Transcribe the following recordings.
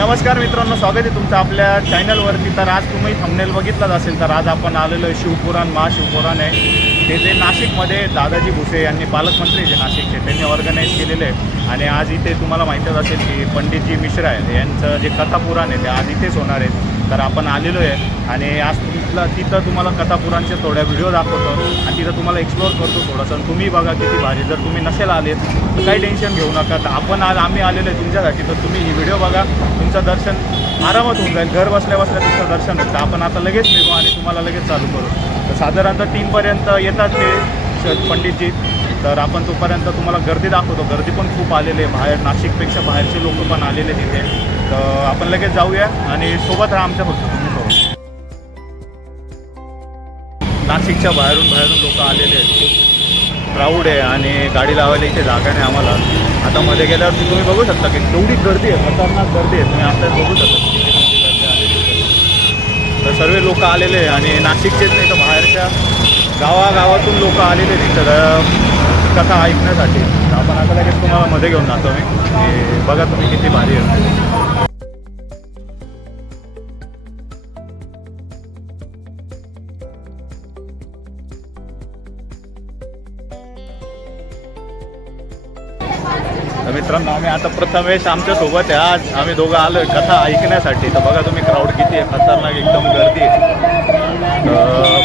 नमस्कार मित्रांनो, स्वागत आहे तुमचं आपल्या चॅनलवरती. तर आज तुम्ही थंबनेल बघितलाच असेल. तर आज आपण आलेलो आहे शिवपुराण, महाशिवपुराण आहे ते जे नाशिकमध्ये दादाजी भुसे यांनी, पालकमंत्री जे नाशिकचे, त्यांनी ऑर्गनाईज केलेले आहे. आणि आज इथे तुम्हाला माहीतच असेल की पंडितजी मिश्रा आहेत, यांचं जे कथापुराण आहे ते आज इथेच होणार आहे. तर आपण आलेलो आहे आणि आज तिथं तुम्हाला कथापुराणचे थोड्या व्हिडिओ दाखवतो आणि तिथं तुम्हाला एक्सप्लोअर करतो थोडंसं. तुम्ही बघा किती भारी. जर तुम्ही नसेल आलेत तर काही टेन्शन घेऊ नका. तर आपण आज आम्ही आलेलो आहे तुमच्यासाठी. तर तुम्ही ही व्हिडिओ बघा, तुमचं दर्शन आरामात होऊन जाईल. घर बसल्या बसल्या तुमचं दर्शन होतं. आपण आता लगेच निघू आणि तुम्हाला लगेच चालू करू. तर साधारणतः 3पर्यंत येतात ते पंडितजी. तर आपण तोपर्यंत तुम्हाला गर्दी दाखवतो. गर्दी पण खूप आलेली आहे, बाहेर नाशिकपेक्षा बाहेरचे लोक पण आलेले तिथे. तर आपण लगेच जाऊया आणि सोबत राहा आमच्या फक्त तुम्ही सोबत. नाशिकच्या बाहेरून लोक आलेले आहेत. खूप क्राऊड आहे आणि गाडी लावायला इथे जागा नाही आम्हाला. आता मध्ये गेल्यावरती तुम्ही बघू शकता की केवढी गर्दी आहे, खतरनाक गर्दी आहे. तुम्ही आता बघू शकता किती मोठी गर्दी आलेली. तर सर्व लोक आलेले आहे आणि नाशिकचेच नाही तर बाहेरच्या गावागावातून लोक आलेले तिथं कथा ऐकण्यासाठी. आपण आता लगेच तुम्हाला मध्ये घेऊन जातो मी. बघा तुम्ही किती भारी आहे. तर मित्रांनो, आम्ही आता प्रथमेश आमच्यासोबत आहे. आज आम्ही दोघं आलो आहे कथा ऐकण्यासाठी. तर बघा तुम्ही क्राऊड किती आहे, खतरनाक एकदम गर्दी आहे.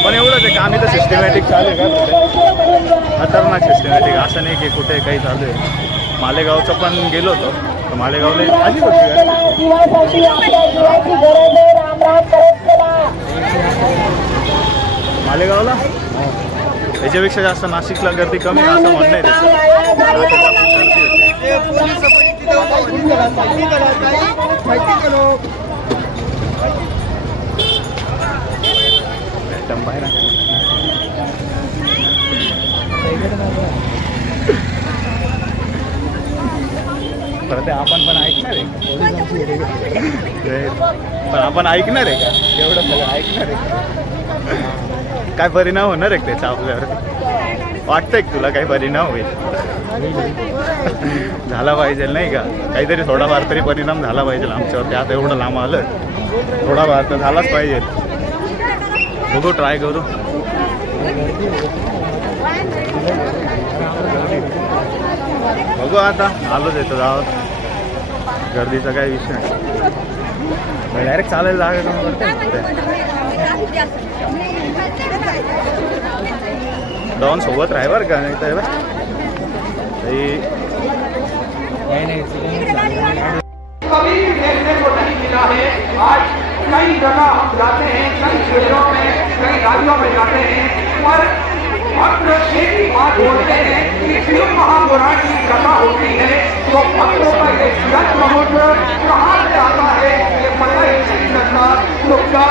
पण एवढंच आहे का आम्ही तर सिस्टमॅटिक चालू आहे का, खतरनाक सिस्टमॅटिक. असं नाही की कुठे काही चालू आहे. मालेगावचं पण गेलो होतो तर मालेगावला आधी मालेगावला याच्यापेक्षा जास्त नाशिकला गर्दी कमी असं म्हणणं आहे. परत आपण पण ऐकणार आहे पण आपण ऐकणार आहे का, एवढं सगळं ऐकणार आहे? काय परिणाम होणार आहे त्याचा आपल्यावर? वाटतंय की तुला काही परिणाम होईल? झाला पाहिजे नाही का, काहीतरी थोडाफार तरी परिणाम झाला पाहिजे आमच्यावरती. आता एवढं लांब आलं, थोडाफार तर झालाच पाहिजे. बघू, ट्राय करू. बघू आता आलोच येतो जावं. गर्दीचा काही विषय नाही, डायरेक्ट चालायला जागा डॉन सोबत राहायवर का नाही तर कभी भी देखने को नहीं मिला है. आज कई जगह हम जाते हैं, कई शहरों में, कई राज्यों में जाते हैं, पर भक्त एक ही बात बोलते हैं कि शिव महापुराण की कथा होती है तो भक्तों का ये जन्म मुहूर्त कहाँ से आता है ये पता ही नहीं लगता. तो क्या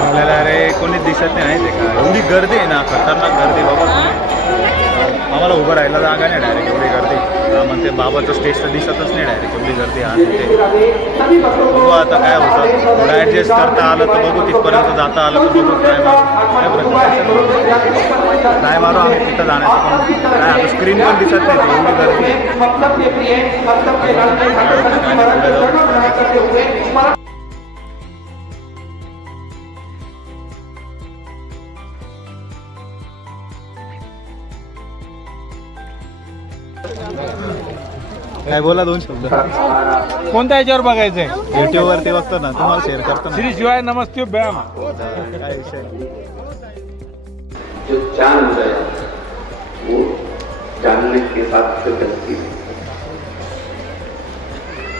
आपल्याला अरे कोणीच दिसत नाही ते का, एवढी गर्दी आहे ना, खतरनाक गर्दी. बाबा आम्हाला उभं राहायला जागा नाही डायरेक्ट, एवढी गर्दी. म्हणते बाबाचं स्टेज तर दिसतच नाही डायरेक्ट, एवढी गर्दी आहे तिथे. बघू आता काय होतं, थोडं ॲडजस्ट करता आलं तर बघू, तिथपर्यंत जाता आलं तर बघू. ट्राय मारू आम्ही तिथं जाण्याचं. पण काय आता स्क्रीन पण दिसत नाही, एवढी गर्दी. काय बोला, दोन शब्द. कोणत्या याच्यावर बघायचंय? युट्यूबवरती बघतो ना, तुम्हाला शेअर करतो ना. श्री शिवाय नमस्ते बॅम. काय विषय जो जान गया वो जानने के साथ करती है.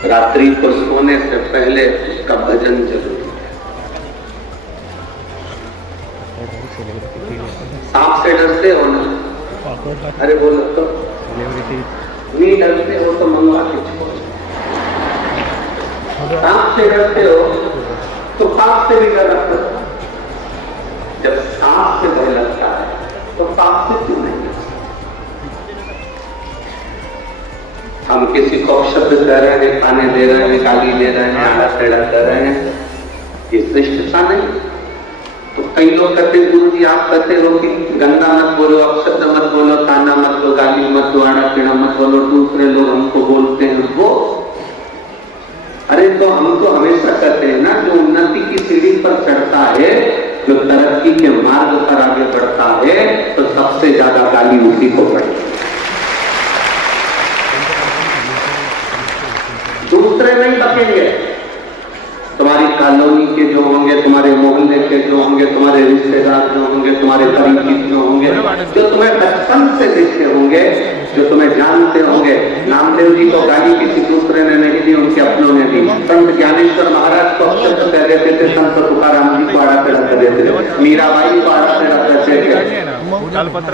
रात्रि को सोने से पहले उसका भजन जरूरी है. सांप से डरते हो ना? अरे बोलो तो नहीं डरते हो तो मंगवा के छोड़ो. सांप से डरते हो तो सांप से भी डर रखते हो. जब सांप से भय लगता है तो सांप से क्यों नहीं? हम किसी को शब्द कह रहे हैं, खाने दे रहे हैं, गाली दे रहे हैं, आड़ा टेढ़ा कर रहे हैं, ये श्रेष्ठता नहीं। तो कई लोग कहते हैं गुरु जी आप कहते हो कि गंदा मत बोलो, अपशब्द मत बोलो, ताना मत दो, गाली मत दो, आड़ा टेढ़ा मत बोलो, दूसरे लोग हमको बोलते हैं वो। अरे तो हम तो हमेशा कहते हैं ना, जो उन्नति की सीढ़ी पर चढ़ता है, जो तरक्की के मार्ग पर आगे बढ़ता है, तो सबसे ज्यादा गाली उसी को पड़ती है, दूसरे नहीं बकेंगे। तुम्हारी कॉलोनी के जो होंगे, तुम्हारे मोहल्ले के जो होंगे, तुम्हारे रिश्तेदार जो होंगे, तुम्हारे परिचित जो होंगे, जो तुम्हें बचपन से देखते होंगे, जो तुम्हें जानते होंगे। नामदेव जी को गाली किसी दूसरे ने नहीं दी, उनके अपनों ने दी। संत ज्ञानेश्वर महाराज को अपशब्द कह देते थे, संत तुकाराम जी को आड़ा टेढ़ा कर देते थे, मीराबाई को आड़ा टेढ़ा करते थे,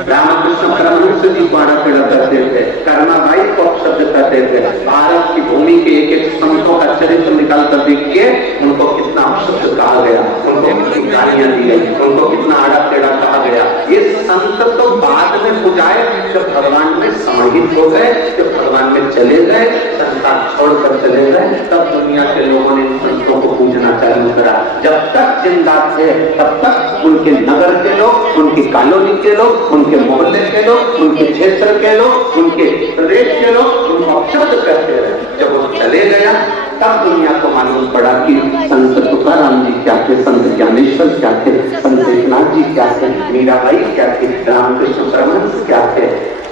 रामकृष्ण परमहंस जी को आड़ा टेढ़ा करते थे, कर्माबाई को अपशब्द कहते थे। भारत की भूमि के एक एक संतों का चरित्र निकाल कर देखिए, उनको कितना अपशब्द कहा गया, उनको कितनी गालियां दी गई, उनको कितना आड़ा टेढ़ा कहा गया। ये संत तो बाद में बुझाए, जब भगवान में समाहित हो गए, जब भगवान में चले गए, संसार छोड़कर चले गए, तब दुनिया के लोगों ने इन संतों को पूजना चालू करा। जब तक जिंदा थे तब तक उनके नगर के लोग, उनकी कॉलोनी के लोग, उनके मोहल्ले के लोग, उनके क्षेत्र के लोग, उनके प्रदेश के लोग उनको अपशब्द कहते रहे। जब वो चले गया तब दुनिया को मालूम पड़ा कि संत तुकाराम जी क्या थे, संत ज्ञानेश्वर क्या थे, संत एकनाथ जी क्या थे, मीराबाई क्या थी, रामकृष्ण परमहंस क्या थे,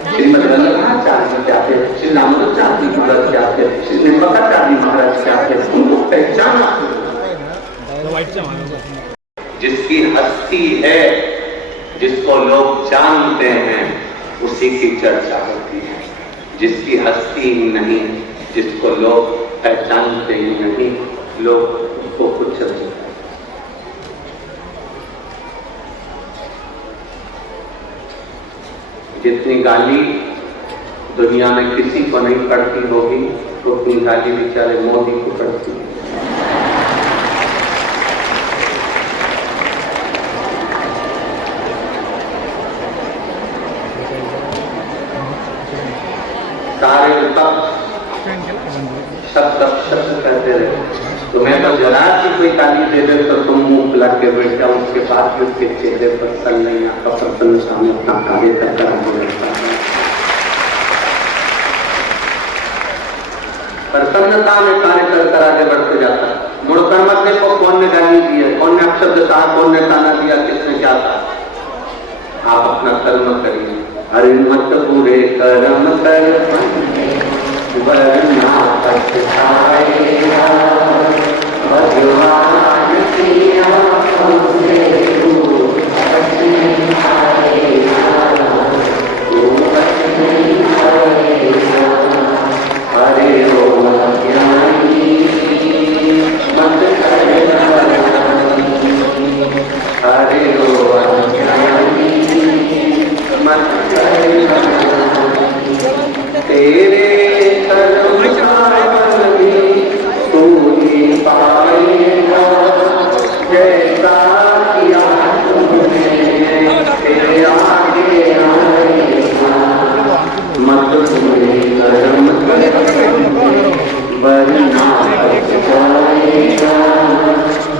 श्रीमद वल्लभाचार्य क्या थे, श्री रामानुजाचार्य महाराज क्या थे, श्री निम्बाचार्य महाराज क्या थे, उनको पहचाना। जिसकी हस्ती है, जिसको लोग जानते हैं, उसी की चर्चा होती है। जिसकी हस्ती नहीं, जिसको लोग पहचानते ही नहीं, लोग उसको कुछ चर्चा। जितनी गाली दुनिया में किसी को नहीं पड़ती होगी, तो उतनी गाली बेचारे मोदी को पड़ती है। सारे शब्द कहते रहे, तुम्हें तो जरा सी कोई गाली दे दे तो तुम मुंह बुला के बैठ जाओ, उसके बाद भी उसके चेहरे पर सल नहीं आता, प्रसन्नता में अपना कार्य करता रहता है। प्रसन्नता में कार्य कर आगे बढ़ते जाता है। मुड़कर मत देखो कौन ने गाली दी है, कौन ने अपशब्द कहा, कौन ने ताना दिया, किसने क्या कहा। आप अपना कर्म करिए। अरे मत बुरे कर्म कर वरना पछताएगा, भगवान की आंखों से तू बच नहीं पाएगा, तू बच नहीं पाएगा। अरे ओ अज्ञानी मत कर, अरे ओ अज्ञानी मत कर, तेरे कर्म का फल भी तू ही पाएगा, जैसा किया तुमने तेरे आगे आएगा। मत बुरे कर्म वरना पछताएगा,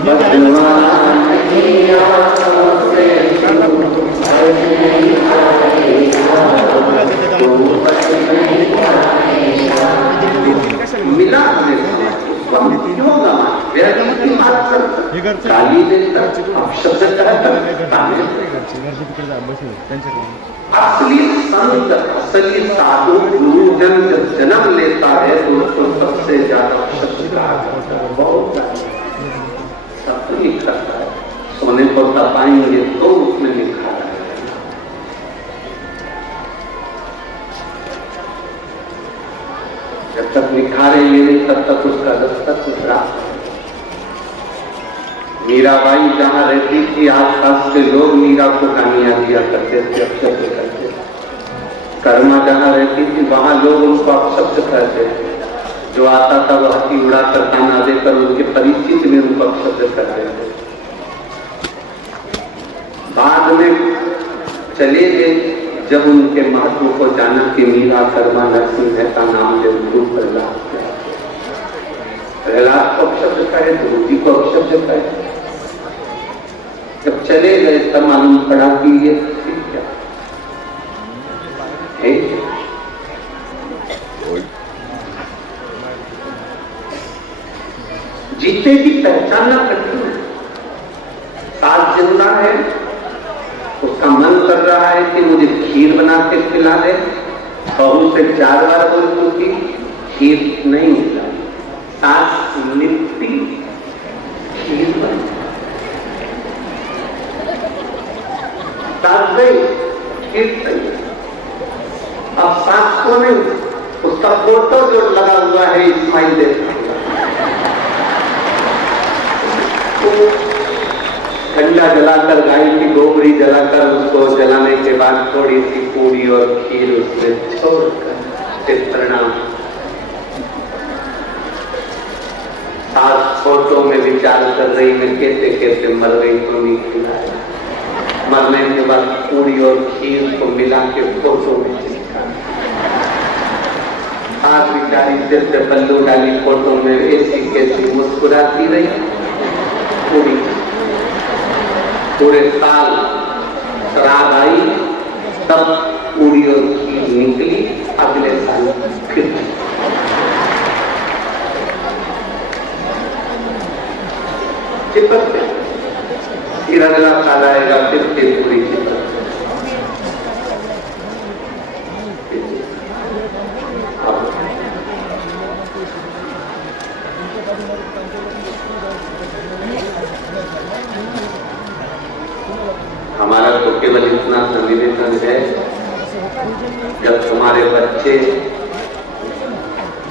भगवान की आंखों से तू बच नहीं पाएगा, तू बच नहीं पाएगा। मिला हमें उसको हम क्यों गवा, व्यक्ति की बात करता, गाली देता, अपशब्द कहता। असली संत, असली साधु गुरुजन जब जन्म लेता है तो उसको सबसे ज्यादा अपशब्द कहा जाता है। बहुत सब तो नहीं करता है, सोने को तपाएंगे तो उसमें निखार है। जब तक निखारेंगे नहीं तब तक उसका दस्तक उतरा। मीराबाई जहाँ रहती थी, आसपास के लोग मीरा को गालियां दिया करते थे, अपशब्द करते थे। कर्मा जहाँ रहती थी वहां लोग उनको अपशब्द कहते थे। जो आता था वो हंसी उड़ाकर ताना देकर उनके परिचित में उनको अपशब्द करते थे। बाद में चले गए जब उनके महत्व को जाना कि मीरा कर्मा नरसिंह मेहता नाम ले गुरु प्रहलाद को अपशब्द कहे, गुरु जी को अपशब्द कहे। जब चले गए तब मालूम पड़ा कि ये क्या है। जीते की पहचानना कठिन है। साथ जिंदा है, उसका मन कर रहा है कि मुझे खीर बना के खिला दे, बहू से 4 बार बोल चुकी, खीर नहीं मिला। सास लिपटी, खीर बन सास गई, खीर सही। अब सास को नहीं, उसका फोटो जो लगा हुआ है इस्माइल देखा, ठंडा जलाकर, गाय की गोबरी जलाकर, उसको जलाने के बाद थोड़ी सी पूरी और खीर उसमें छोड़कर फिर प्रणाम। सास फोटो में विचार कर रही, मैं कैसे कैसे मर गई तो नहीं खिलाया। मरने के बाद पूरी और खीर को मिला के फोटो में चिपका। सास बेचारी सिर पे पल्लू डाली, फोटो में ऐसी कैसी मुस्कुराती रही। पूरे साल श्राद्ध आई, तब पूरी और खीर निकली। अगले साल फिर चिपकते, फिर अगला साल आएगा, फिर पूरी चिपक। हमारा तो केवल इतना निवेदन है, जब तुम्हारे बच्चे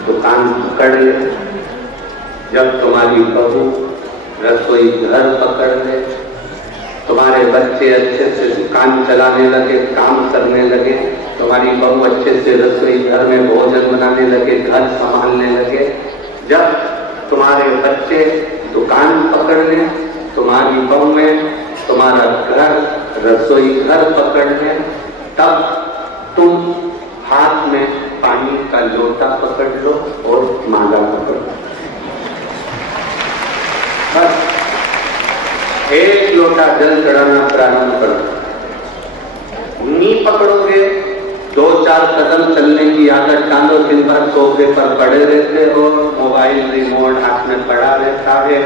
दुकान पकड़ ले, जब तुम्हारी बहू रसोई घर पकड़ ले, तुम्हारे बच्चे अच्छे से दुकान चलाने लगे, काम करने लगे, तुम्हारी बहू अच्छे से रसोई घर में भोजन बनाने लगे, घर संभालने लगे, जब तुम्हारे बच्चे दुकान पकड़ ले, तुम्हारी बहू में तुम्हारा घर रसोई घर पकड़ ले, तब तुम हाथ में पानी का लोटा पकड़ लो और माला पकड़ लो। बस एक लोटा जल चढ़ाना प्रारंभ करो। नहीं पकड़ोगे, 2-4 कदम चलने की आदत डालो, दिन भर सोफे पर पड़े रहते हो, मोबाइल रिमोट हाथ में पड़ा रहता है,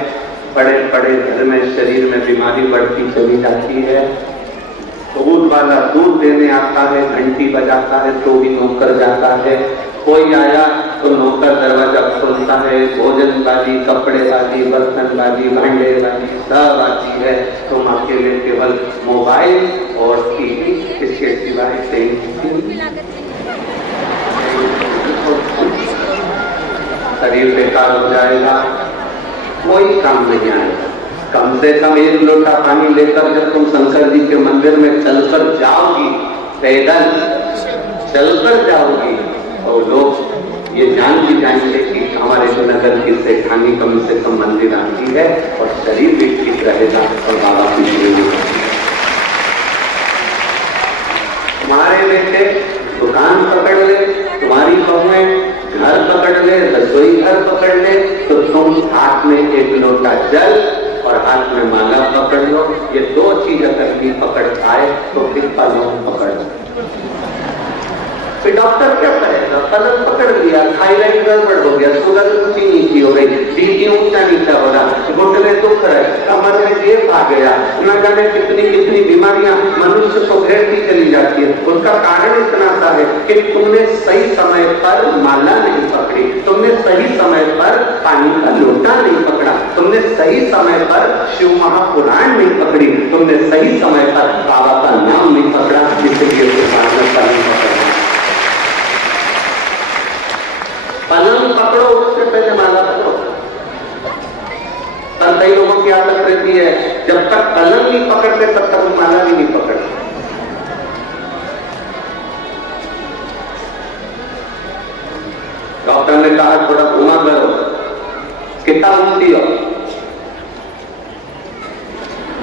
पड़े पड़े घर में शरीर में बीमारी बढ़ती चली जाती है। दूध वाला दूध देने आता है, घंटी बजाता है तो भी नौकर जाता है, कोई आया तो नौकर दरवाजा खोलता है, भोजन वाली, कपड़े वाली, बर्तन वाली, भांडे वाली सब आती है, तुम अकेले केवल मोबाइल और टीवी, इसके सिवाय शरीर बेकार हो जाएगा, कोई काम नहीं आएगा। कम से कम 1 लोटा पानी लेकर जब तुम शंकर जी के मंदिर में चलकर जाओगी, पैदल चलकर जाओगी, तो लोग ये जान भी जाएंगे कि हमारे जो नगर की सेठानी कम से कम मंदिर आती है और शरीर भी ठीक रहेगा और बाबा खुश रहेगा। तुम्हारे बेटे दुकान पकड़ ले, तुम्हारी बहुएं घर पकड़ ले, रसोई घर पकड़ ले, तो तुम हाथ में 1 लोटा जल और हाथ में माला पकड़ लो। ये 2 चीज अगर भी पकड़ पाए तो फिर पलंग पकड़ लो। फिर डॉक्टर क्या करेगा? पलंग पकड़ लिया, थायराइड गड़बड़ हो गया, शुगर ऊंची नीची हो गई, बीपी ऊंचा नीचा हो रहा, घुटने दुख रहे, कमर में गेप आ गया, न जाने कितनी कितनी बीमारियां मनुष्य को घेरती चली जाती है। उसका कारण इतना सा है कि तुमने सही समय पर माला नहीं पकड़ी, तुमने सही समय पर पानी का लोटा नहीं पकड़ा, तुमने सही समय पर शिव महापुराण नहीं पकड़ी, तुमने सही समय पर बाबा का नाम नहीं पकड़ा, इसलिए पलंग पकड़ो, उससे पहले माला पकड़ो। पर कई लोगों की आदत रहती है, जब तक पलंग नहीं पकड़ते तब तक माला भी नहीं पकड़ते। डॉक्टर ने कहा थोड़ा घुमा करो, कितना घूमती हो,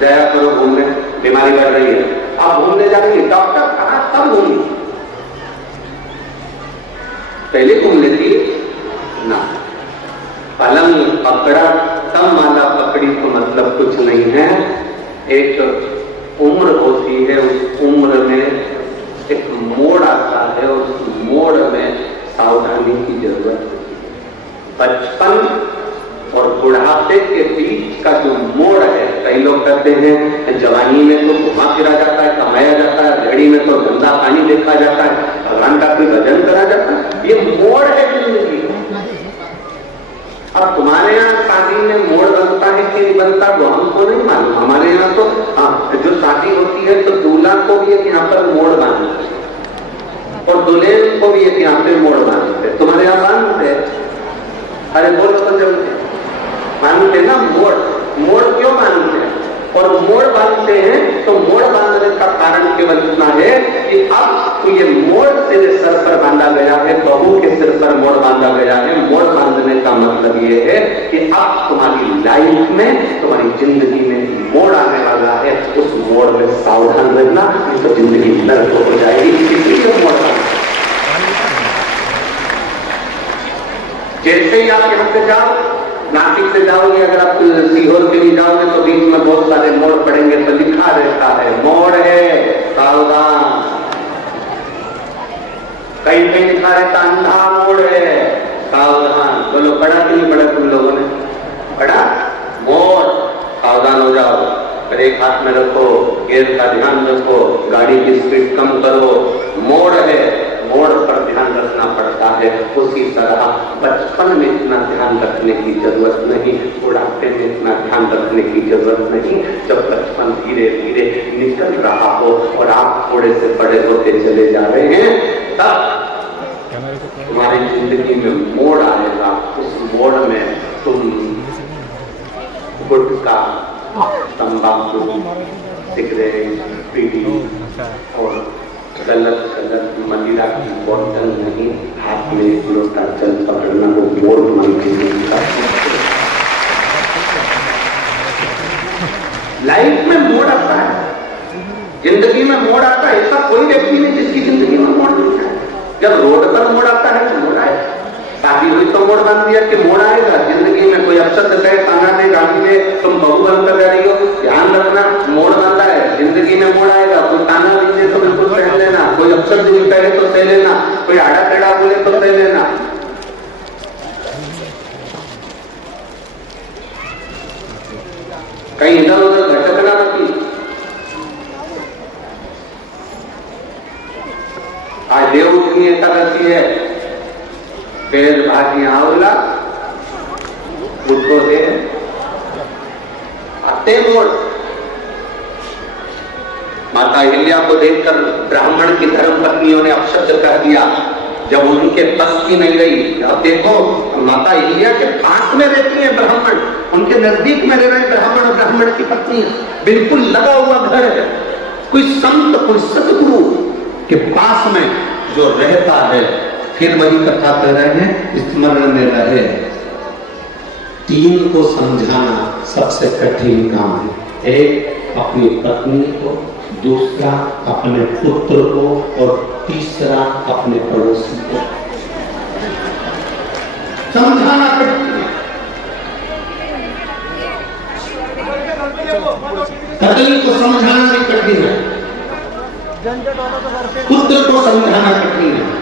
जाया करो घूमने, बीमारी बढ़ रही है। आप घूमने जाएंगे, डॉक्टर कहा सब कब घूमी? पहले घूम लेती ना। पलंग पकड़ा तब माला पकड़ी तो मतलब कुछ नहीं है। एक उम्र होती है, उस उम्र में एक मोड़ आता है, उस मोड़ में सावधानी की जरूरत होती है। बचपन और बुढ़ापे के बीच का जो मोड़ है, कई लोग कहते हैं जवानी में तो घुमा फिरा जाता है, कमाया जाता है, घड़ी में तो गंदा पानी देखा जाता है, भगवान का कोई भजन करा जाता है, ये मोड़ है जिंदगी। अब तुम्हारे यहाँ शादी में मोड़ बनता है कि नहीं बनता वो हमको नहीं मालूम। हमारे यहाँ तो जो शादी होती है तो दूल्हा को भी एक यहाँ पर मोड़ बांधते हैं और दूल्हे को भी एक यहाँ पे मोड़ बांधते हैं। तुम्हारे यहाँ बांधते? अरे बोलो तो जब मानते ना मोड़, मोड़ क्यों मानते हैं? और मोड़ बांधते हैं तो मोड़ बांधने का कारण केवल इतना है कि अब तो ये मोड़ तेरे सर पर बांधा गया है, बहू के सिर पर मोड़ बांधा गया है। मोड़ बांधने का मतलब ये है कि अब तुम्हारी लाइफ में, तुम्हारी जिंदगी में मोड़ आने वाला है, उस मोड़ में सावधान रहना, नहीं तो जिंदगी नरक हो जाएगी। इसलिए मोड़ बांधना। जैसे ही आप यहाँ से जाओ, नासिक से जाओगे, अगर आप सीहोर के लिए जाओगे तो बीच में बहुत सारे मोड़ पड़ेंगे, तो लिखा रहता है मोड़ है सावधान। कहीं कहीं लिखा रहता अंधा मोड़ है सावधान। बोलो पढ़ा कि नहीं पढ़ा तुम लोगों ने? पढ़ा? मोड़ सावधान हो जाओ, ब्रेक हाथ में रखो, गियर का ध्यान रखो, गाड़ी की स्पीड कम करो। मोड़ है, मोड़ पर ध्यान रखना पड़ता है। उसी तरह बचपन में इतना ध्यान रखने की जरूरत नहीं, बुढ़ापे में इतना ध्यान रखने की जरूरत नहीं। जब बचपन धीरे धीरे निकल रहा हो और आप थोड़े से बड़े होते चले जा रहे हैं, तब तुम्हारी जिंदगी में मोड़ आएगा। उस मोड़ में तुम गुटखा, तंबाकू, सिगरेट, बीड़ी और गलत गलत मदिरा की बोतल नहीं, हाथ में एक लोटा जल पकड़ना, वो मोड़ मानते हैं। लाइफ में मोड़ आता है, जिंदगी में मोड़ आता है। ऐसा कोई व्यक्ति नहीं जिसकी जिंदगी में मोड़ नहीं है। जब रोड पर मोड़ आता है तो मोड़ आए, शादी हुई तो मोड़ बांध दिया कि मोड़ आएगा। जिंदगी में कोई अवसर देता है, सामने गाड़ी में तुम बहू बनकर जा रही हो, ध्यान रखना मोड़ बांधा है, जिंदगी में मोड़ आएगा। कोई ताना दीजिए तो बिल्कुल सह लेना, कोई अवसर दिन कहे तो सह लेना, कोई आड़ा टेढ़ा बोले तो सह लेना। कहीं इधर उधर भटकना नहीं। आज देवउठनी एकादशी है, पेड़ भाजी आवला उठो दे आते मोड़। माता अहिल्या को देखकर ब्राह्मण की धर्म पत्नियों ने अपशब्द कह दिया, जब उनके बस की नहीं रही। अब देखो, माता अहिल्या के पास में रहती है ब्राह्मण, उनके नजदीक में रह रहे ब्राह्मण और ब्राह्मण की पत्नी, बिल्कुल लगा हुआ घर है। कोई संत, कोई सतगुरु के पास में जो रहता है, फिर वही कथा कर रहे हैं, स्मरण में रहे। तीन को समझाना सबसे कठिन काम है। एक अपनी पत्नी को, दूसरा अपने पुत्र को और तीसरा अपने पड़ोसी को समझाना कठिन है। पत्नी को समझाना भी कठिन है, पुत्र को समझाना कठिन है,